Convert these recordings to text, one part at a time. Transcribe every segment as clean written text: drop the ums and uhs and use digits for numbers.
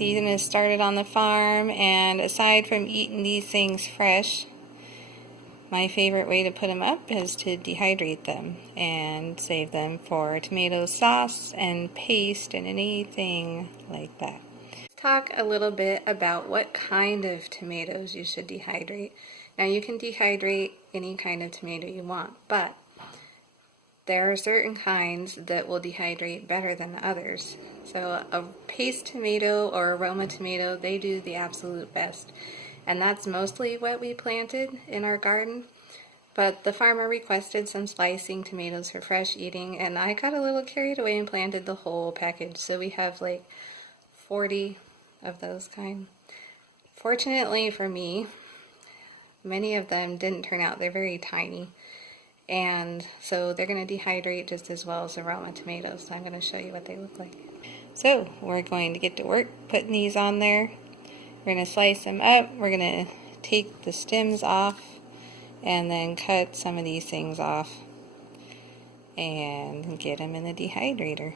season has started on the farm, and aside from eating these things fresh, my favorite way to put them up is to dehydrate them and save them for tomato sauce and paste and anything like that. Talk a little bit about what kind of tomatoes you should dehydrate. Now you can dehydrate any kind of tomato you want, but there are certain kinds that will dehydrate better than others. So a paste tomato or aroma tomato, they do the absolute best. And that's mostly what we planted in our garden. But the farmer requested some slicing tomatoes for fresh eating, and I got a little carried away and planted the whole package. So we have like 40 of those kind. Fortunately for me, many of them didn't turn out. They're very tiny. And so they're going to dehydrate just as well as aroma tomatoes. So I'm going to show you what they look like. So we're going to get to work putting these on there. We're going to slice them up. We're going to take the stems off and then cut some of these things off and get them in the dehydrator.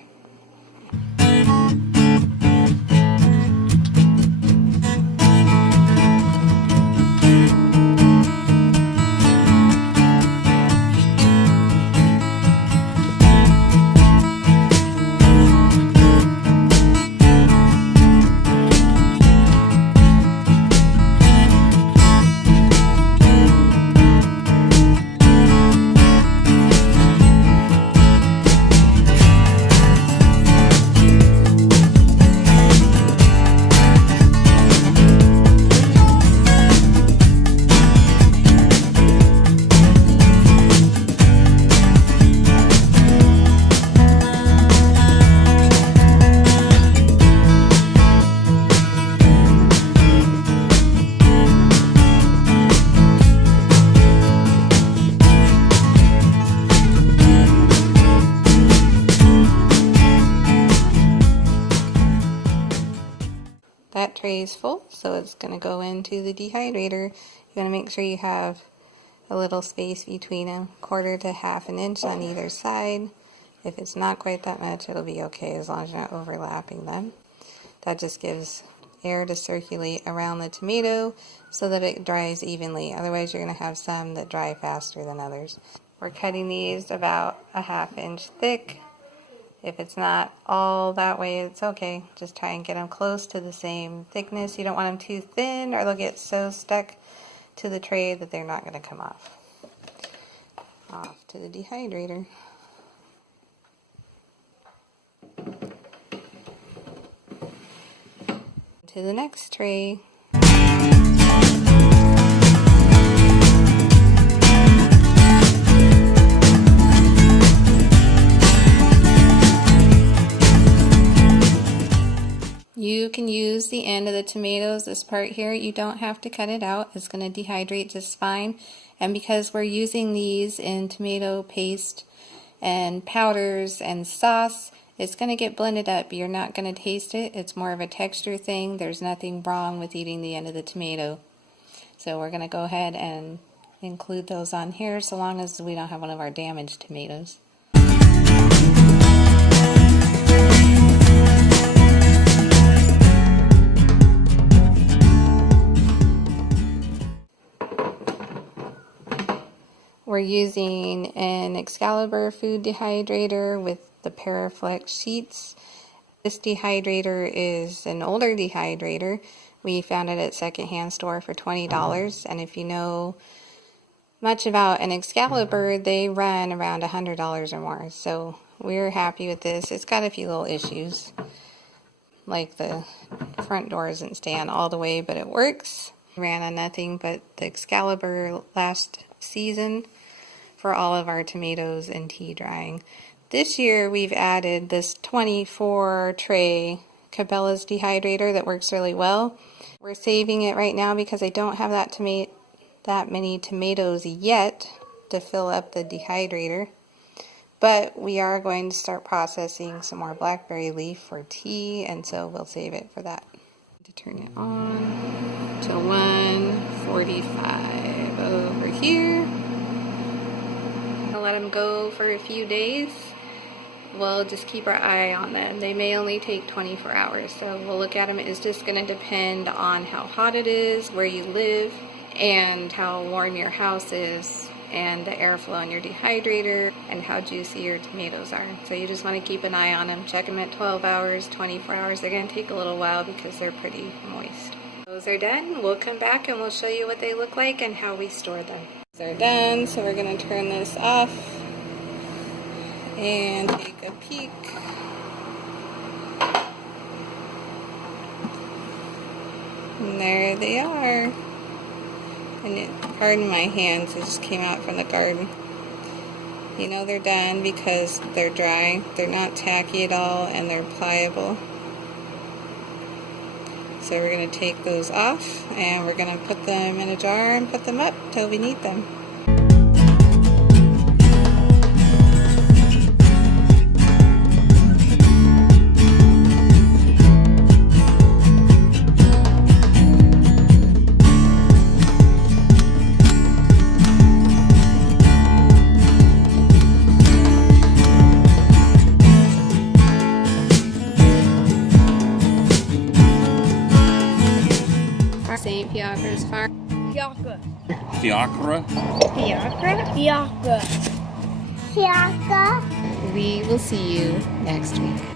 That tray is full, so it's going to go into the dehydrator. You want to make sure you have a little space between a quarter to half an inch on either side. If it's not quite that much, it'll be okay as long as you're not overlapping them. That just gives air to circulate around the tomato so that it dries evenly. Otherwise, you're going to have some that dry faster than others. We're cutting these about a ½ inch thick. If it's not all that way, it's okay. Just try and get them close to the same thickness. You don't want them too thin or they'll get so stuck to the tray that they're not going to come off. Off to the dehydrator. To the next tray. You can use the end of the tomatoes, this part here. You don't have to cut it out. It's going to dehydrate just fine. And because we're using these in tomato paste and powders and sauce, it's going to get blended up. You're not going to taste it. It's more of a texture thing. There's nothing wrong with eating the end of the tomato. So we're going to go ahead and include those on here so long as we don't have one of our damaged tomatoes. We're using an Excalibur food dehydrator with the Paraflex sheets. This dehydrator is an older dehydrator. We found it at secondhand store for $20, and if you know much about an Excalibur, they run around $100 or more. So we're happy with this. It's got a few little issues, like the front door doesn't stand all the way, but it works. Ran on nothing but the Excalibur last season for all of our tomatoes and tea drying. This year we've added this 24 tray Cabela's dehydrator that works really well. We're saving it right now because I don't have that many tomatoes yet to fill up the dehydrator. But we are going to start processing some more blackberry leaf for tea, and so we'll save it for that. To turn it on to 145 over here. I'll let them go for a few days we'll just keep our eye on them. They may only take 24 hours, so we'll look at them. It's just going to depend on how hot it is, where you live, and how warm your house is, and the airflow in your dehydrator, and how juicy your tomatoes are. So you just want to keep an eye on them. Check them at 12 hours, 24 hours. They're going to take a little while because they're pretty moist. Those are done. We'll come back and we'll show you what they look like and how we store them. Those are done, so we're going to turn this off and take a peek. And there they are. And pardon my hands, it just came out from the garden. You know they're done because they're dry. They're not tacky at all, and they're pliable. So we're going to take those off, and we're going to put them in a jar and put them up till we need them. St. Fiacre's Farm. Fiacre. Fiacre? Fiacre? Fiacre. Fiacre. We will see you next week.